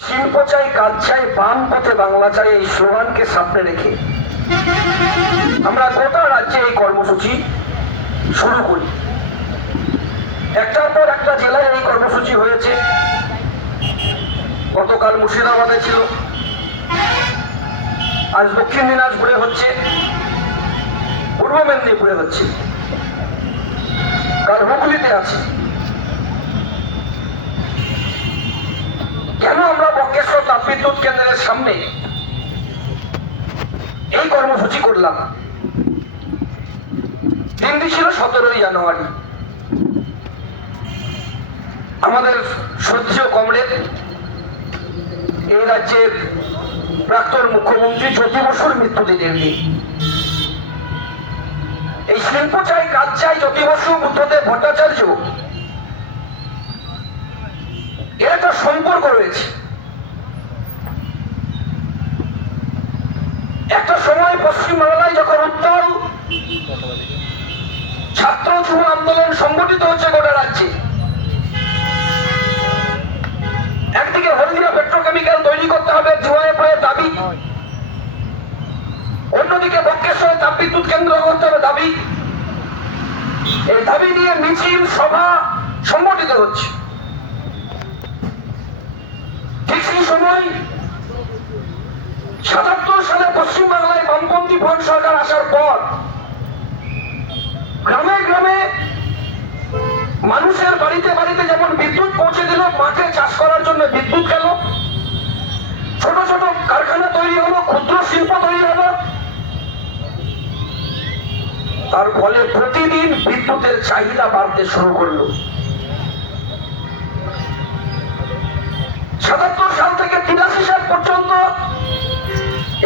শিল্প চাই, কাজ চাই, বাম পথে বাংলা চাই, এই স্লোগানকে সামনে রেখে আমরা গোটা রাজ্যে এই কর্মসূচি শুরু করি। একটার পর একটা জেলায় এই কর্মসূচি হয়েছে। গতকাল মুর্শিদাবাদে ছিল, আজ দক্ষিণ দিনাজপুরে হচ্ছে, পূর্ব মেদিনীপুরে হচ্ছে, কাল হুগলিতে আছে। কেন আমরা বক্রেশ্বর তাপবিদ্যুৎ কেন্দ্রের সামনে এই কর্মসূচি করলাম? দিনটি ছিল 17 জানুয়ারি। আমাদের শ্রদ্ধেয় কমরেড, এই রাজ্যের প্রাক্তন মুখ্যমন্ত্রী জ্যোতি বসুর মৃত্যুদিনের দিন। এই শিল্প চাই, কাজ চাই, জ্যোতি বসু, বুদ্ধদেব ভট্টাচার্য, এর একটা সম্পর্ক রয়েছে। একটা সময় পশ্চিমবাংলায় যখন উত্তাল ছাত্র যুব আন্দোলন সংগঠিত হচ্ছে গোটা রাজ্যে, একদিকে হলদিয়া পেট্রোকেমিক্যাল তৈরি করতে হবে জুয়াএফআই এর দাবি, অন্যদিকে বক্রেশ্বর তাপবিদ্যুৎ কেন্দ্র করতে হবে দাবি। এই দাবি নিয়ে মিছিল সভা সংগঠিত হচ্ছে। ঠিক সেই সময় ৭৭ সালে পশ্চিমবাংলায় বামপন্থী ভোট সরকার আসার পর গ্রামে গ্রামে মানুষের বাড়িতে বাড়িতে যেমন বিদ্যুৎ পৌঁছে দিল, মাঠে চাষ করার জন্য বিদ্যুৎ গেল, ছোট ছোট কারখানা তৈরি হলো, ক্ষুদ্র শিল্প তৈরি হলো। তার ফলে প্রতিদিন বিদ্যুতের চাহিদা বাড়তে শুরু করলো। ৭৭ সাল থেকে ৮৩ সাল পর্যন্ত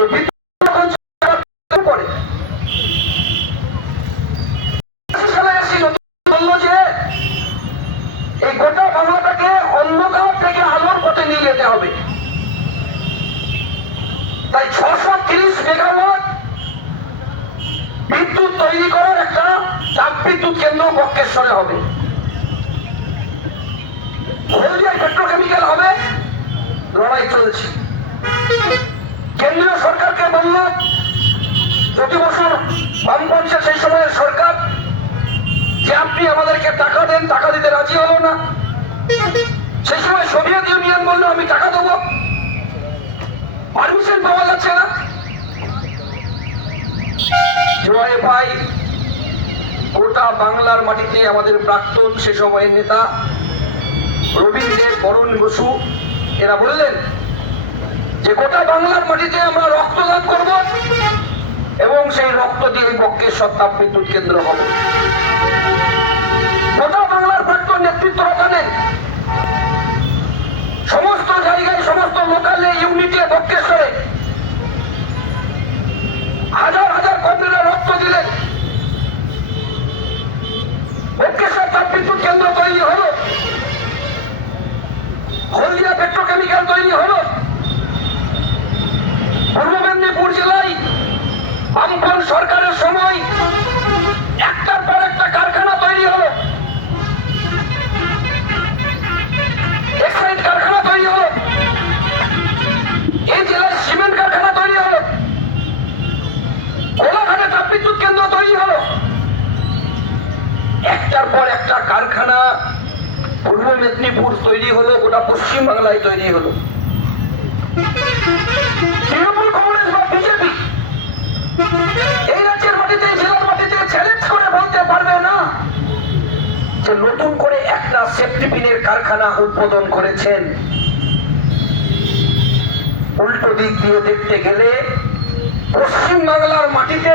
এই বিদ্যুৎ করে বললো যে এই গোটা বাংলাটাকে অন্ধকার থেকে আলোর পথে নিয়ে যেতে হবে। তাই ৬৩০ মেগাওয়াট বিদ্যুৎ তৈরি করার একটা তাপবিদ্যুৎ কেন্দ্র বক্রেশ্বরে হবে। হলদিয়া পেট্রোকেমিক্যাল হবে। লড়াই চলছে। কেন্দ্রীয় সরকারকে বলল, জ্যোতি বসুর বামপন্থী সেই সময়ের সরকার, যে আপনি আমাদেরকে টাকা দেন, টাকা দিতে রাজি হলো না। সেই সময় সোভিয়েত ইউনিয়ন বললো আমি টাকা দেবো, পারমিশন পাওয়া যাচ্ছে না। জুয়াএফআই গোটা বাংলার মাটিতে আমাদের প্রাক্তন সে সময়ের নেতা রবীন্দ্র বরণ বসু এরা বললেন যে গোটা বাংলার মাটিতে আমরা রক্তদান করব এবং সেই রক্ত দিয়ে বক্রেশ্বর তাপবিদ্যুৎ কেন্দ্র হবে। গোটা বাংলার প্রাক্তন নেতৃত্বরা জানেন, সমস্ত জায়গায়, সমস্ত লোকালে, ইউনিটে, বক্রেশ্বরে হাজার হাজার কর্মীরা রক্ত দিলেন। বক্রেশ্বর তাপবিদ্যুৎ কেন্দ্র তৈরি হলো, হলদিয়া পেট্রোকেমিক্যাল তৈরি হলো। পূর্ব মেদিনীপুর জেলায় বামপন্থী সরকারের সময় একটার পর একটা কারখানা তৈরি হলো, এক্সাইড কারখানা তৈরি হলো, এই জেলায় সিমেন্ট কারখানা তৈরি হলো, কোলাঘাটে তাপবিদ্যুৎ কেন্দ্র তৈরি হলো। একটার পর একটা কারখানা পূর্ব মেদিনীপুর তৈরি হলো, গোটা পশ্চিম বাংলায় তৈরি হলো। তৃণমূল কংগ্রেস বা বিজেপি এই রাজ্যের মাটিতে, জেলার মাটিতে চ্যালেঞ্জ করে বলতে পারবে না যে নতুন করে একটা সেফটি পিনের কারখানা উদ্বোধন করেছেন। উল্টো দিক দিয়ে দেখতে গেলে পশ্চিম বাংলার মাটিতে